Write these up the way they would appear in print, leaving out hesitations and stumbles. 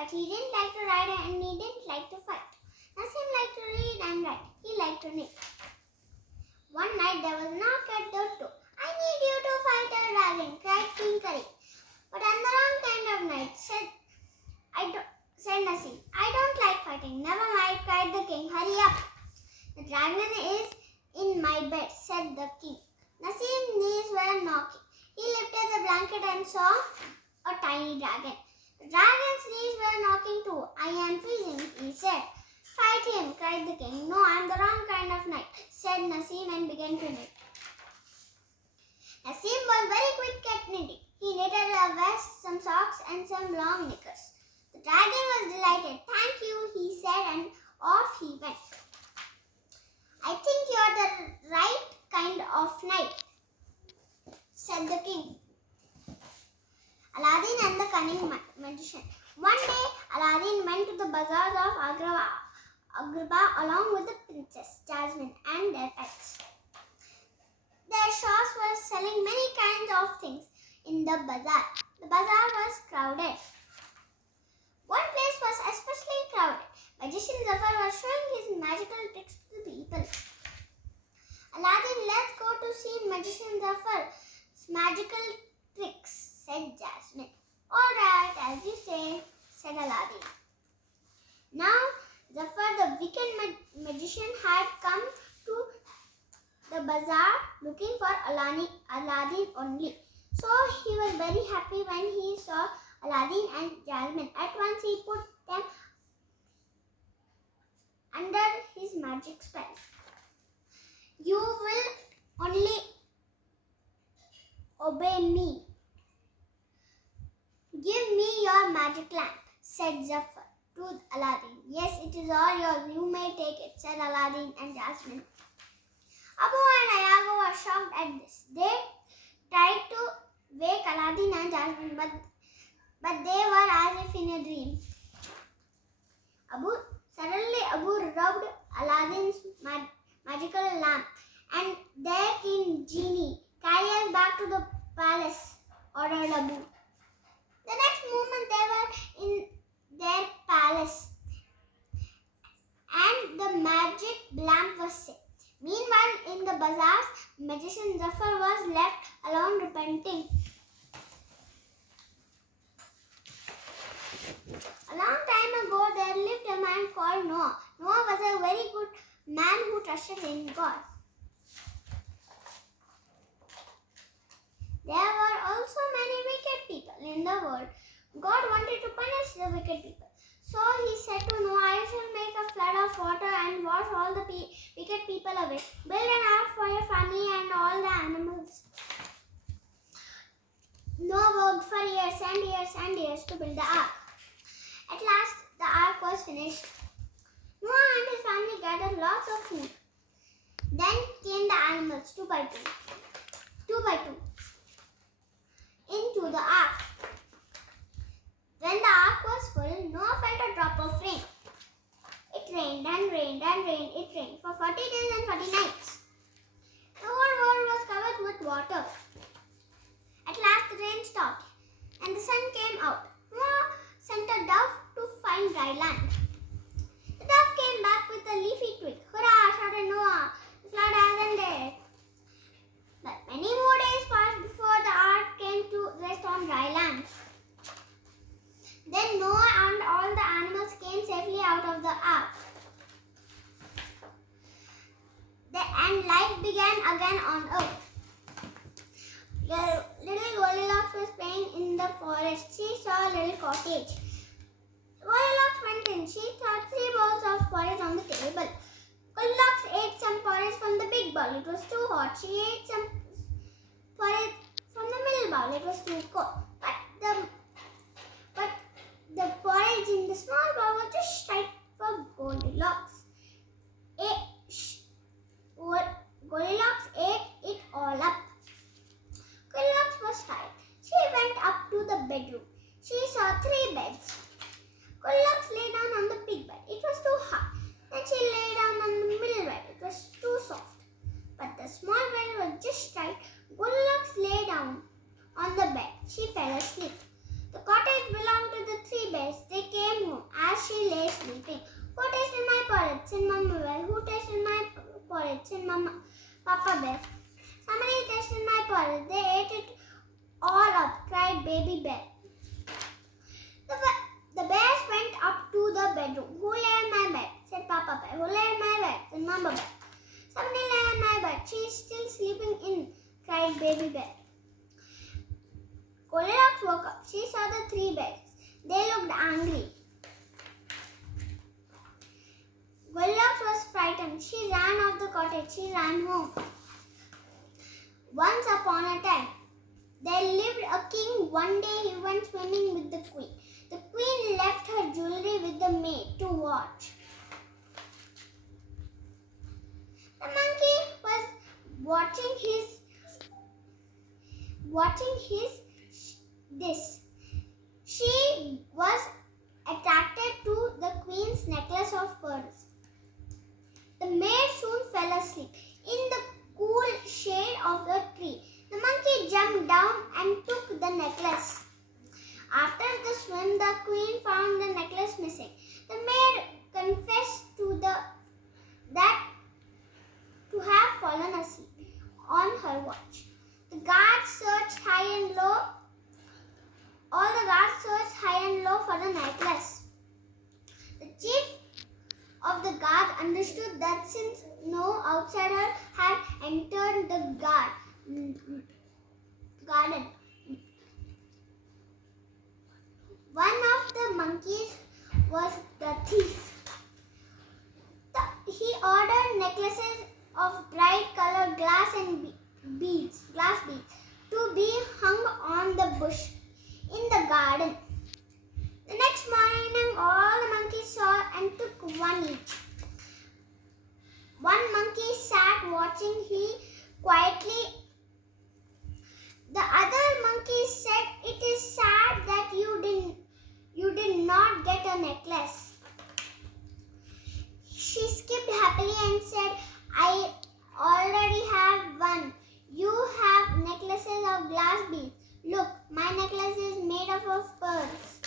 but he didn't like to ride and he didn't like to fight. Nasim liked to read and write. He liked to knit. One night there was a knock at the door. "I need you to fight a dragon," cried King Karim. "But I'm the wrong kind of knight," said Nasim. "I don't like fighting." "Never mind," cried the king. "Hurry up." "The dragon is in my bed," said the king. Nasim's knees were knocking. He lifted the blanket and saw a tiny dragon. The dragon's knees were knocking too. "I am freezing," he said. "Fight him," cried the king. "No, I'm the wrong kind of knight," said Nasim and began to knit. Nasim was very quick at knitting. He knitted a vest, some socks and some long knickers. The dragon was delighted. "Thank you," he said, and off he went. "I think you are the right kind of knight," said the king. Aladdin and the Cunning Magician. One day, Aladdin went to the bazaars of Agrabah along with the Princess Jasmine and their pets. Their shops were selling many kinds of things in the bazaar. The bazaar was crowded. One place was especially crowded. Magician Zafar was showing his magical tricks to the people. "Aladdin, let's go to see Magician Zafar's magical tricks," said Jasmine. "All right, as you say," said Aladdin. Now, Zafar, the wicked magician, had come to the bazaar looking for Aladdin only. So he was very happy when he saw Aladdin and Jasmine. At once he put them under his magic spell. "You will only obey me. Give me your magic lamp," said Zafar to Aladdin. "Yes, it is all yours. You may take it," said Aladdin and Jasmine. Abu and Ayago were shocked at this. They tried to wake Aladdin and Jasmine, but they were as if in a dream. Suddenly Abu rubbed Aladdin's magical lamp, and there came Genie. "Carry us back to the palace," ordered Abu. The next moment they were in their palace, and the magic lamp was set. Meanwhile, in the bazaars, Magician Zafar was left alone repenting. A long time ago, there lived a man called Noah. Noah was a very good man who trusted in God. There were also many wicked people in the world. God wanted to punish the wicked people. So he said to Noah, "I shall make a flood of water and wash all the wicked people away. Build an ark for your family and all the animals." Noah worked for years and years and years to build the ark. At last, the ark was finished. Noah and his family gathered lots of food. Then came the animals, two by two, into the ark. When the ark was full, Noah felt a drop of rain. It rained and rained and rained. It rained for 40 days and 40 nights. The whole world was covered with water. At last the rain stopped and the sun came out. Noah sent a dove to find dry land. The dove came back with a leafy twig. "Hurrah!" shouted Noah. "The flood has ended." But many more days passed before the ark came to rest on dry land. Then Noah and all the animals came safely out of the ark. And life began again on earth. Little Goldilocks was playing in the forest. She saw a little cottage. Goldilocks went in. She saw 3 bowls of porridge on the table. Goldilocks ate some porridge from the big bowl. It was too hot. She ate some porridge from the middle bowl. It was too cold. But the porridge in the small bowl was just right for Goldilocks. Goldilocks ate it all up. Goldilocks was tired. She went up to the bedroom. She saw 3 beds. Goldilocks lay down on the big bed. It was too hard. Then she lay down on the middle bed. It was too soft. But the small bed was just right. Goldilocks lay down on the bed. She fell asleep. The cottage belonged to the 3 bears. They came baby bear. The bears went up to the bedroom. Who lay in my bed? Said Papa Bear. Who lay in my bed? Said Mama Bear. Somebody lay in my bed. She is still sleeping in, cried baby bear. Goldilocks woke up. She saw the 3 bears. They looked angry. Goldilocks was frightened. She ran off the cottage. She ran home. Once upon a time, there lived a king. One day he went swimming with the queen. The queen left her jewelry with the maid to watch. The monkey was watching this. She was attracted to the queen's necklace of pearls. The maid soon fell asleep in the cool shade of the tree. The monkey jumped down and took the necklace. After the swim, the queen found the necklace missing. The maid confessed that to have fallen asleep on her watch. The guards searched high and low. All the guards searched high and low for the necklace. The chief of the guard understood that since no outsider had entered the garden, one of the monkeys was the thief. He ordered necklaces of bright colored glass beads to be hung on the bush in the garden. The next morning, all the monkeys saw and took one each. One monkey sat watching quietly. The other monkey said, "It is sad that you did not get a necklace." She skipped happily and said, "I already have one. You have necklaces of glass beads. Look, my necklace is made up of pearls."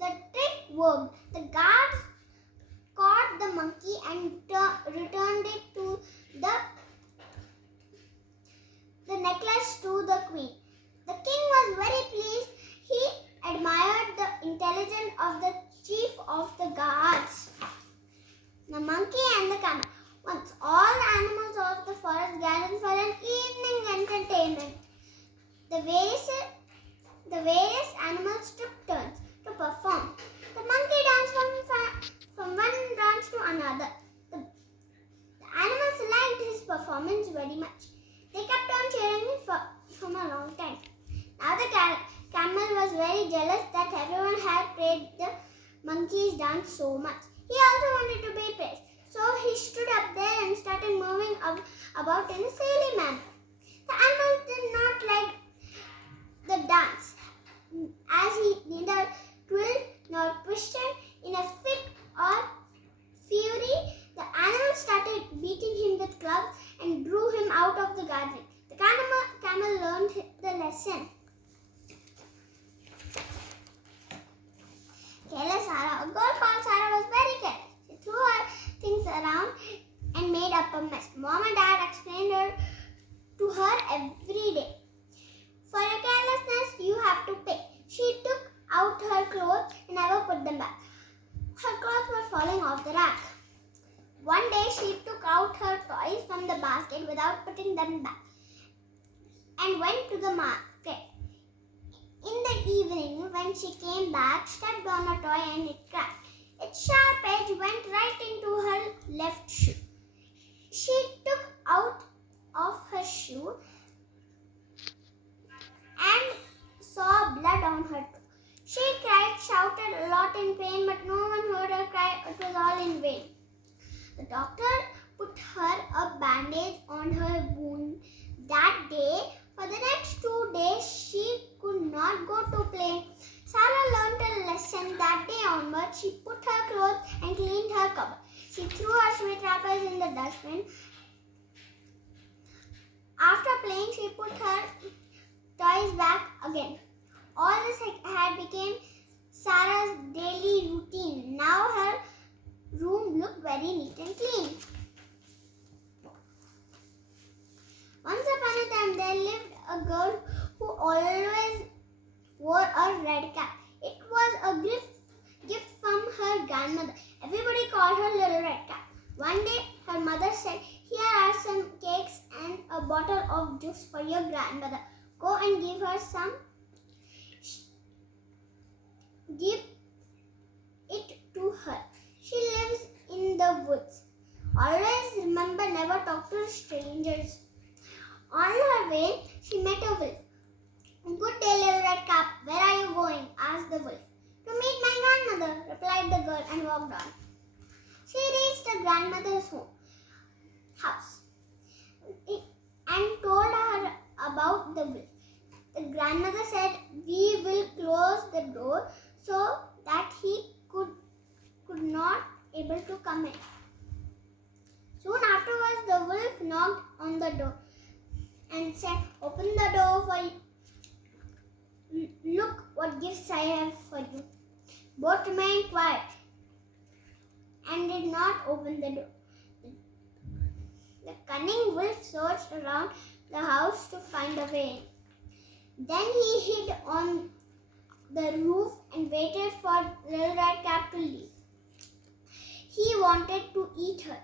The trick worked. The guards caught the monkey and returned it to the necklace to the queen. The king was very pleased. He admired the intelligence of the chief of the guards. The monkey and the camel. Once all the animals of the forest gathered for an evening entertainment. The various animals took turns to perform. The monkey danced from one dance to another. The animals liked his performance very much. They kept on cheering him from a long time. Now the camel was very jealous that everyone had praised the monkey's dance so much. He also wanted to be praised. So he stood up there and started moving about in a silly manner. The animals did not like the dance, as he neither twirled nor twisted. In a fit or fury, the animals started beating him with clubs and drew him out of the gathering. The camel learned the lesson. Careless Sarah. A girl called Sarah was very careless. She threw her things around and made up a mess. Mom and Dad explained to her every day. For your carelessness, you have to pay. She took out her clothes and never put them back. Her clothes were falling off the rack. One day, she took out her toys from the basket without putting them back and went to the market. In the evening, when she came back, stepped on a toy and it cracked. Its sharp edge went right into her left shoe. She took out of her shoe and saw blood on her toe. She cried, shouted a lot in pain, but no one heard her cry. It was all in vain. The doctor put her a bandage on her wound that day. For the next 2 days, she could not go to play. Sarah learned a lesson that day onward. She put her clothes and cleaned her cupboard. She threw her sweet wrappers in the dustbin. After playing, she put her toys back again. All this had become Sarah's daily routine. Now her room looked very neat and clean. Once upon a time, there lived a girl who always wore a red cap. It was a gift from her grandmother. Everybody called her Little Red Cap. One day, her mother said, "Here are some cakes and a bottle of juice for your grandmother. Go and give her some. Give it to her. She lives in the woods. Always remember, never talk to strangers." On her way, she met a wolf. "Good day, Little Red Cap. Where are you going?" asked the wolf. "To meet my grandmother," replied the girl and walked on. She reached her grandmother's house and told her about the wolf. The grandmother said, "We will close the door so that he could not able to come in." Soon afterwards, the wolf knocked on the door and said, "Open the door for you. Look what gifts I have for you." Both remained quiet and did not open the door. The cunning wolf searched around the house to find a way in. Then he hid on the roof and waited for Little Red Cap to leave. He wanted to eat her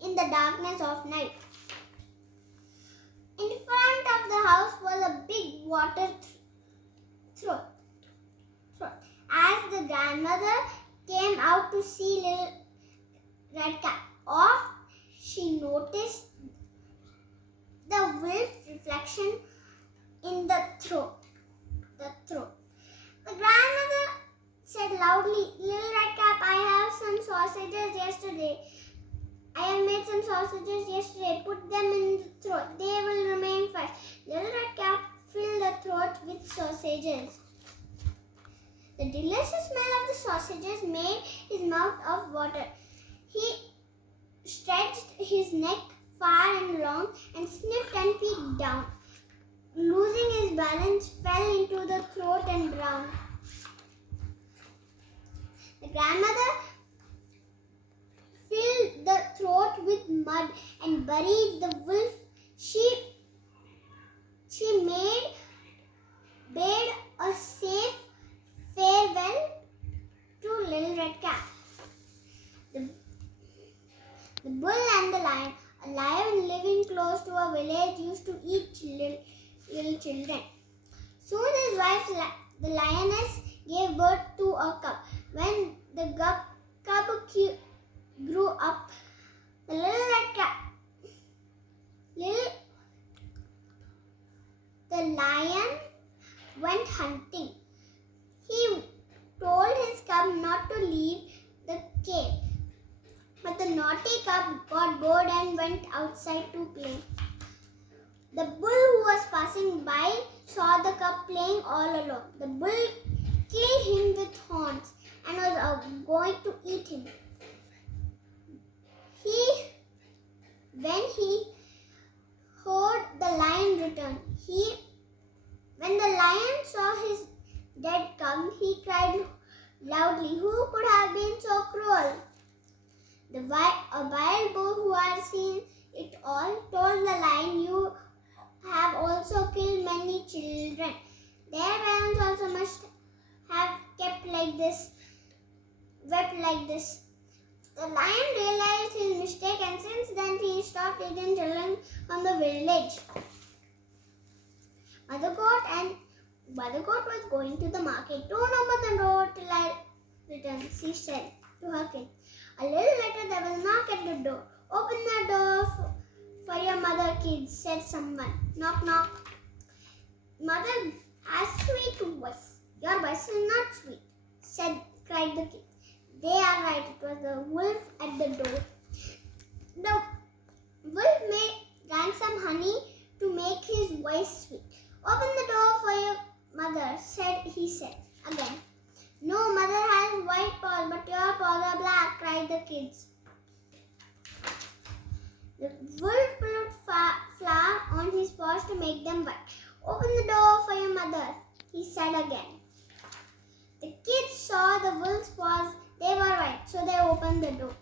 in the darkness of night. In front of the house was a big water throat. As the grandmother came out to see Little Red Cap off, she noticed the wolf's reflection in the throat. The grandmother said loudly, "Little Red Cap, I have some sausages yesterday. I have made some sausages yesterday. Put them in the throat. They will remain fresh." Little Red Cap filled the throat with sausages. The delicious smell of the sausages made his mouth of water. He stretched his neck far and long and sniffed and peeked down. Losing his balance, fell into the throat and drowned. The grandmother filled the throat with mud and buried the wolf. She bade a safe farewell to Little Red Cap. The bull and the lion. A lion living close to a village used to eat little children. Soon his wife, the lioness, gave birth to a cub. When the cub grew up, the Little Red Cap, the lion went hunting. He told his cub not to leave the cave. But the naughty cub got bored and went outside to play. The bull who was passing by saw the cub playing all alone. The bull killed him with horns and was going to eat him. When he heard the lion return, when the lion saw his dead cub, he cried loudly, "Who could have been so cruel?" A wild boar who had seen it all told the lion, "You have also killed many children. Their parents also must have wept like this." The lion realized his mistake, and since then he stopped eating children from the village. Mother goat was going to the market. "Don't open the door till I return," she said to her kid. A little later there was a knock at the door. "Open the door for your mother, kid," said someone. Knock, knock. "Mother has sweet voice." "Your voice is not sweet," cried the kid. They are right. It was the wolf at the door. The wolf drank some honey to make his voice sweet. "Open the door for your mother," he said again. "No, mother has white paws, but your paws are black," cried the kids. The wolf put flour on his paws to make them white. "Open the door for your mother," he said again. The kids saw the wolf's paws. They were white, so they opened the door.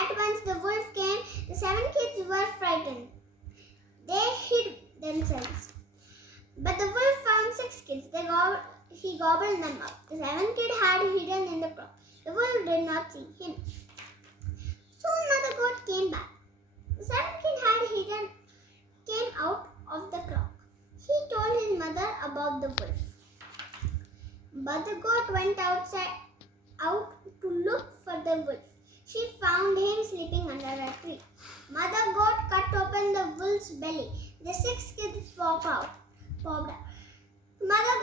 At once the wolf came. The 7 kids were frightened. They hid themselves. he gobbled them up. The seventh kid had hidden in the crop. The wolf did not see him. Soon Mother Goat came back. The seventh kid came out of the crop. He told his mother about the wolf. Mother Goat went out to look for the wolf. She found him sleeping under a tree. Mother Goat cut open the wolf's belly. The six kids popped out. Mother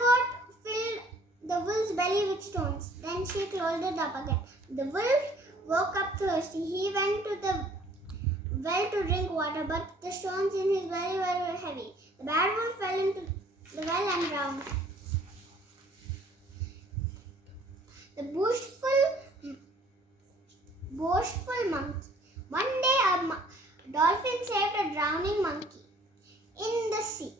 Goat filled the wolf's belly with stones. Then she closed it up again. The wolf woke up thirsty. He went to the well to drink water, but the stones in his belly were heavy. The bad wolf fell into the well and drowned. The boastful monkey. One day a dolphin saved a drowning monkey in the sea.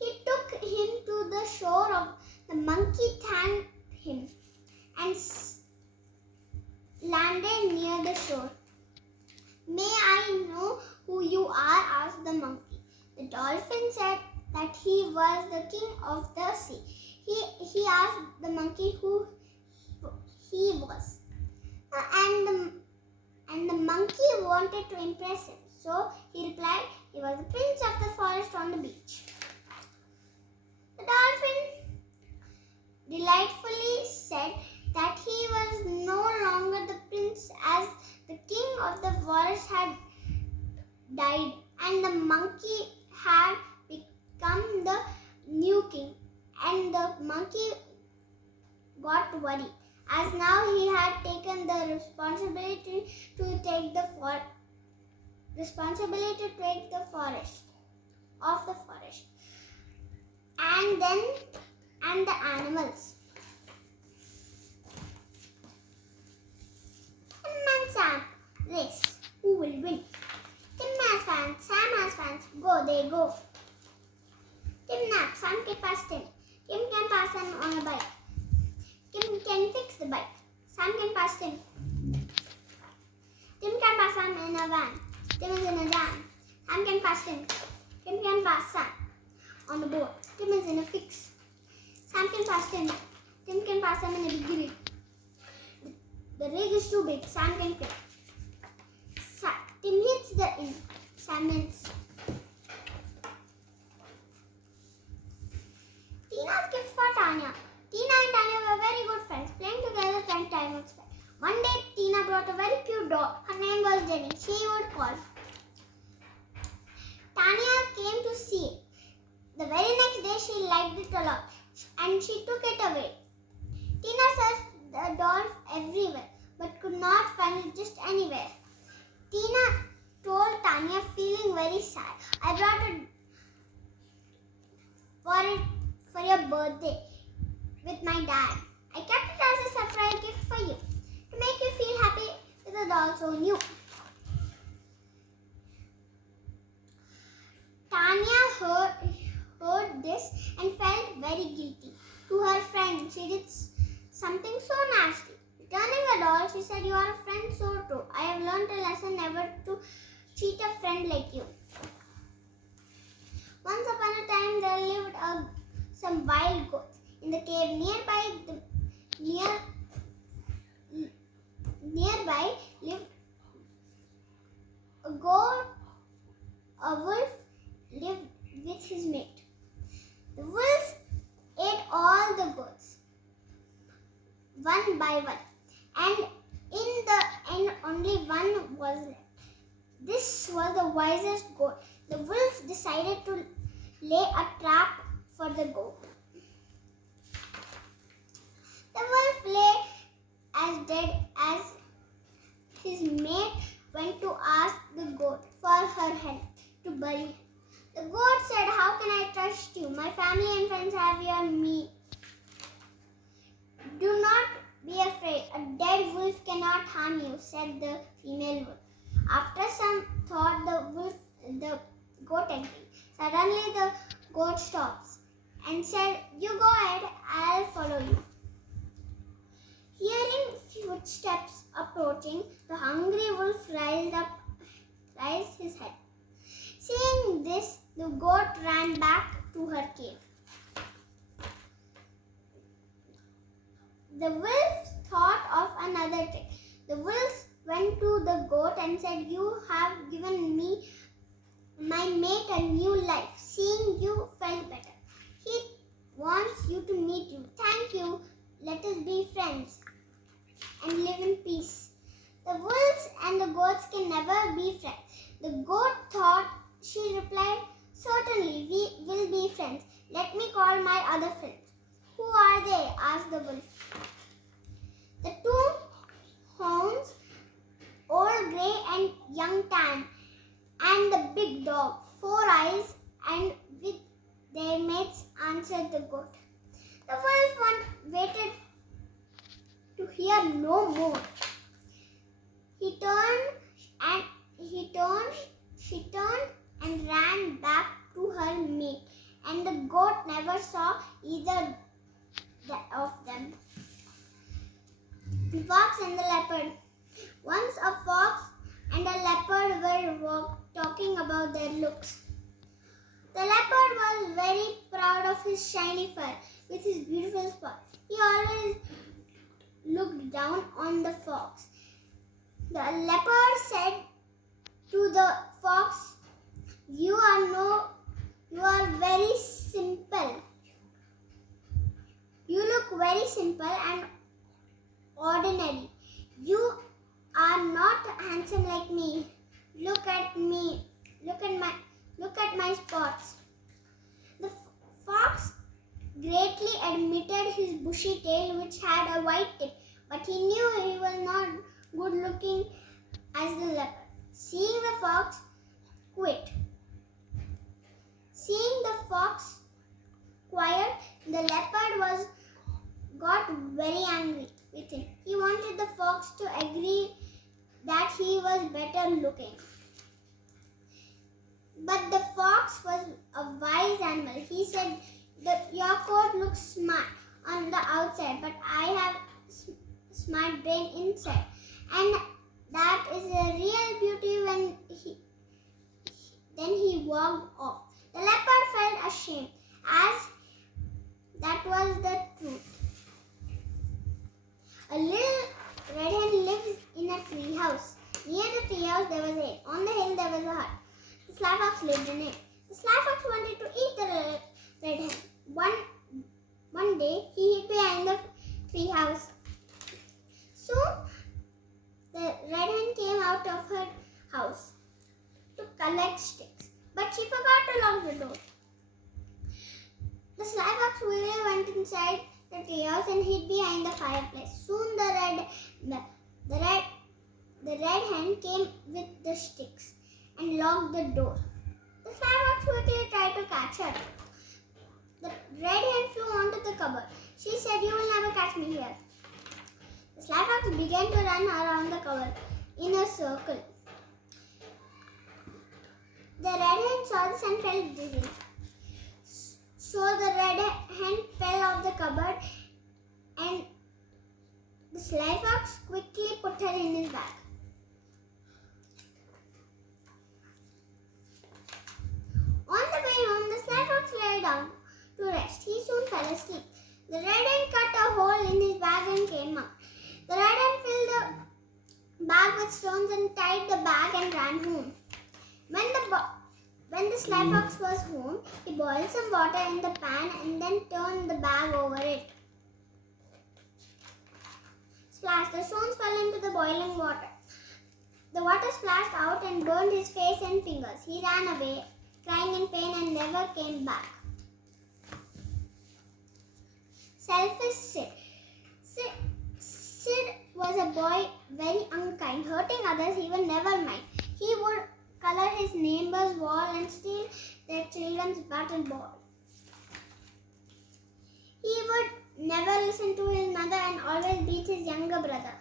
He took him to the shore. The monkey thanked him and landed near the shore. May I know who you are? Asked the monkey. The dolphin said that he was the king of the sea. He asked the monkey who he was. And the monkey wanted to impress him. So he replied he was the prince of the forest on the beach. The dolphin delightfully said that he was no longer the prince as the king of the forest had died and the monkey had become the new king. And the monkey got worried as now he had taken the responsibility to take the forest and the animals. Tim and Sam race. Who will win? Tim has fans, Sam has fans. Go, they go. Tim naps. Sam can pass Tim. Tim can pass Sam on a bike. Tim can fix the bike. Sam can pass Tim. Tim can pass Sam in a van. Tim is in a van. Sam can pass Tim. Tim can pass Sam on the boat. Tim is in a fix. Sam can pass Tim. Tim can pass Sam in a big rig. The rig is too big. Sam can fit. Tim hits the inn. Sam wins. Tina's gift for Tanya. Tina and Tanya were very good friends, playing together when time was spent. One day, Tina brought a very cute dog. Her name was Jenny. She would call. Tanya came to see it. The very next day, she liked it a lot and she took it away. Tina searched the doll everywhere but could not find it just anywhere. Tina told Tanya, feeling very sad, I brought it for your birthday with my dad. I kept it as a surprise gift for you to make you feel happy with a doll so new. Tanya heard this and felt very guilty. To her friend, she did something so nasty. Returning the doll, she said, you are a friend so true. I have learned a lesson never to cheat a friend like you. Once upon a time, there lived some wild goats. In the cave nearby lived a wolf lived with his mate. The wolf ate all the goats, one by one, and in the end only one was left. This was the wisest goat. The wolf decided to lay a trap for the goat. The wolf lay as dead as his mate went to ask the goat for her help to bury him. The goat said, how can I trust you? My family and friends have you and me. Do not be afraid. A dead wolf cannot harm you, said the female wolf. After some thought, the goat agreed. Suddenly the goat stops and said, you go ahead, I'll follow you. Hearing footsteps approaching, the hungry wolf raised his head. Seeing this, the goat ran back to her cave. The wolf thought of another trick. The wolf went to the goat and said, "You have given me my mate a new life. Seeing you felt better. He wants you to meet you. Thank you. Let us be friends and live in peace." The wolves and the goats can never be friends. The goat thought. She replied, "Certainly, we will be friends. Let me call my other friends." "Who are they?" asked the wolf. "The two hounds, Old Grey and Young Tan, and the big dog, Four Eyes, and with their mates," answered the goat. The wolf waited to hear no more. She turned and ran back to her mate, and the goat never saw either of them. The fox and the leopard. Once a fox and a leopard were talking about their looks. The leopard was very proud of his shiny fur with his beautiful spots. He always looked down on the fox. The leopard said to the fox, "You are very simple. You look very simple and ordinary. You are not handsome like me. Look at me. Look at my spots." The fox greatly admired his bushy tail, which had a white tip, but he knew he was not good looking as the leopard. Seeing the fox quiet, the leopard got very angry with him. He wanted the fox to agree that he was better looking. But the fox was a wise animal. He said, "Your coat looks smart on the outside, but I have smart brain inside. And that is a real beauty." Then he walked off. The leopard felt ashamed, as that was the truth. A little red hen lived in a tree house. Near the tree house there was a hill. On the hill there was a hut. The sly fox lived in it. The sly fox wanted to eat the red hen. One day he hid behind the tree house. Soon the red hen came out of her house to collect sticks, but she forgot to lock the door. The sly fox quickly went inside the treehouse and hid behind the fireplace. Soon the red hen came with the sticks and locked the door. The sly fox quickly tried to catch her. The red hen flew onto the cupboard. She said, "You will never catch me here." The sly fox began to run around the cupboard in a circle. The red hen saw this and felt dizzy. So the red hen fell off the cupboard, and the sly fox quickly put her in his bag. On the way home, the sly fox lay down to rest. He soon fell asleep. The red hen cut a hole in his bag and came out. The red hen filled the bag with stones and tied the bag and ran home. When the sly fox was home, he boiled some water in the pan and then turned the bag over it. Splash! The stones fell into the boiling water. The water splashed out and burned his face and fingers. He ran away, crying in pain, and never came back. Selfish Sid. Sid was a boy very unkind, hurting others he would never mind. He would color his neighbor's wall and steal their children's battle ball. He would never listen to his mother and always beat his younger brother.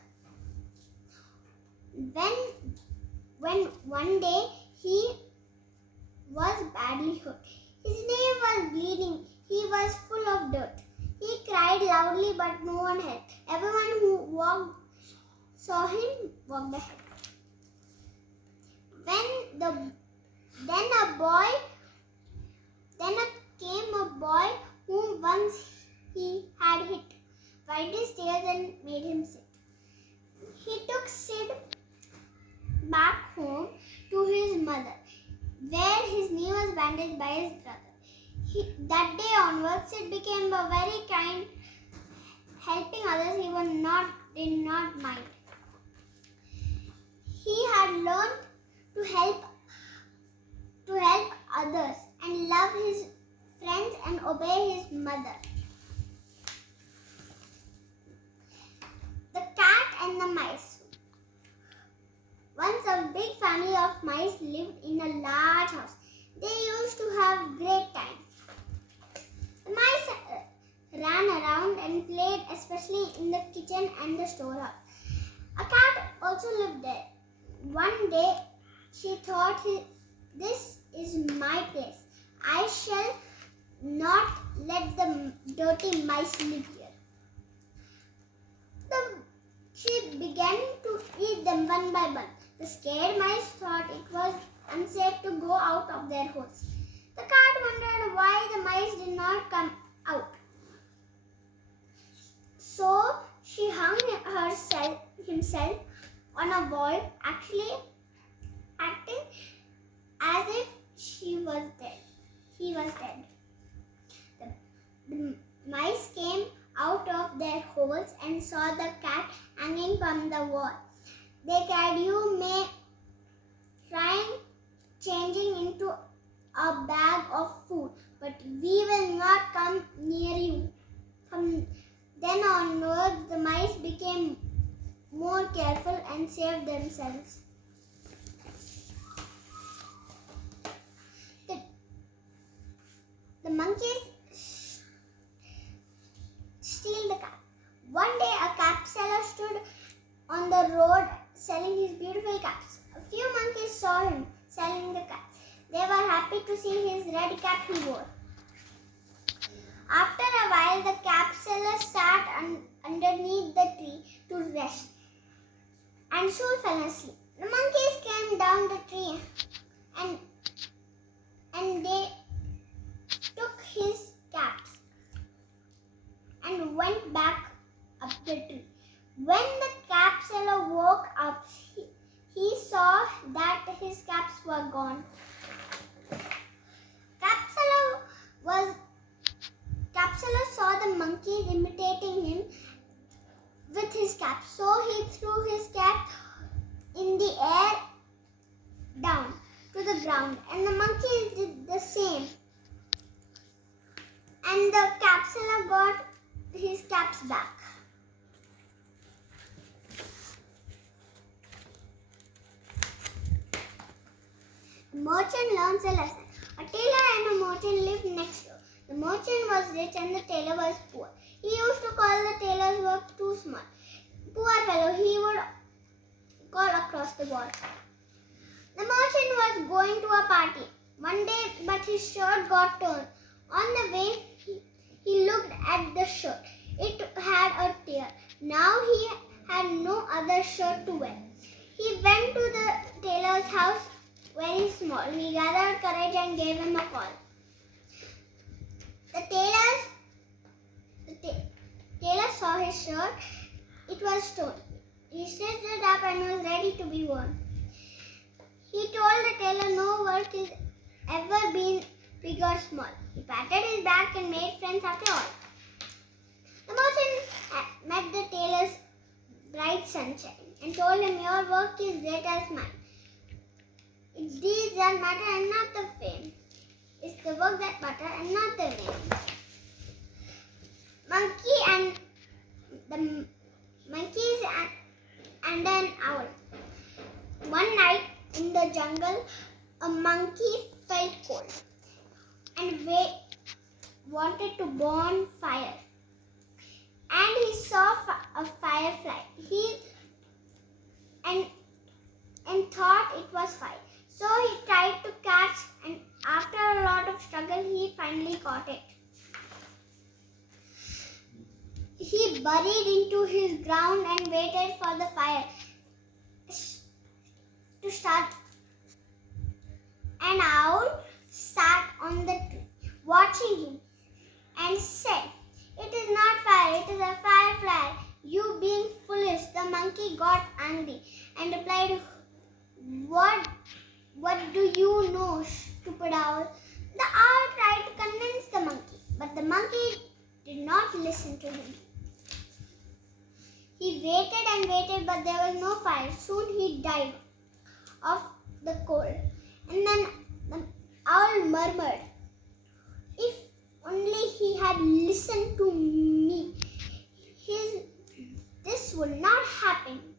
When one day he was badly hurt, his knee was bleeding, he was full of dirt. He cried loudly, but no one helped. Everyone who saw him walked ahead. Then came a boy whom once he had hit. wiped his tears and made him sit. He took Sid back home to his mother, where his knee was bandaged by his brother. That day onwards, Sid became a very kind, helping others he did not mind. He had learned to help others and love his friends and obey his mother. The cat and the mice. Once a big family of mice lived in a large house. They used to have great time. The mice ran around and played, especially in the kitchen and the storehouse. A cat also lived there. One day, she thought, this is my place. I shall not let the dirty mice live here. She began to eat them one by one. The scared mice thought it was unsafe to go out of their holes. The cat wondered why the mice did not come out. So she hung himself on a wall, actually acting as if he was dead. The mice came out of their holes and saw the cat hanging from the wall. They cried, "You may try changing into a bag of food, but we will not come near you." From then onwards, the mice became more careful and saved themselves. The monkeys steal the cap. One day, a cap seller stood on the road selling his beautiful caps. A few monkeys saw him selling the caps. They were happy to see his red cap he wore. After a while, the cap seller sat underneath the tree to rest and soon fell asleep. The monkeys came down the tree and they took his caps and went back up the tree. When the cap seller woke up, he saw that his caps were gone. Cap seller saw the monkeys imitating him with his cap, so he threw his cap in the air down to the ground, and the monkeys did the same. And the cap seller got his caps back. The merchant learns a lesson. A tailor and a merchant lived next door. The merchant was rich and the tailor was poor. He used to call the tailor's work too small. Poor fellow, he would call across the wall. The merchant was going to a party one day, but his shirt got torn. On the way, he looked at the shirt. It had a tear. Now he had no other shirt to wear. He went to the tailor's house, very small. He gathered courage and gave him a call. The tailor saw his shirt. It was torn. He stitched it up and was ready to be worn. He told the tailor no work is ever been big or small. He patted his back and made friends after all. The merchant met the tailor's bright sunshine and told him, "Your work is great as mine. It's deeds that matter and not the fame. It's the work that matters and not the name." The monkeys and an owl. One night in the jungle, a monkey felt cold and wanted to burn fire. And he saw a firefly. He thought it was fire. So he tried to catch, and after a lot of struggle, he finally caught it. He buried into his ground and waited for the fire to start. An owl sat on the tree, watching him, and said, "It is not fire, it is a firefly. monkey got angry and replied, What do you know, stupid owl? The owl tried to convince the monkey, but the monkey did not listen to him. He waited and waited, but there was no fire. Soon he died of the cold. And then the owl murmured, If only he had listened to me, this would not happen.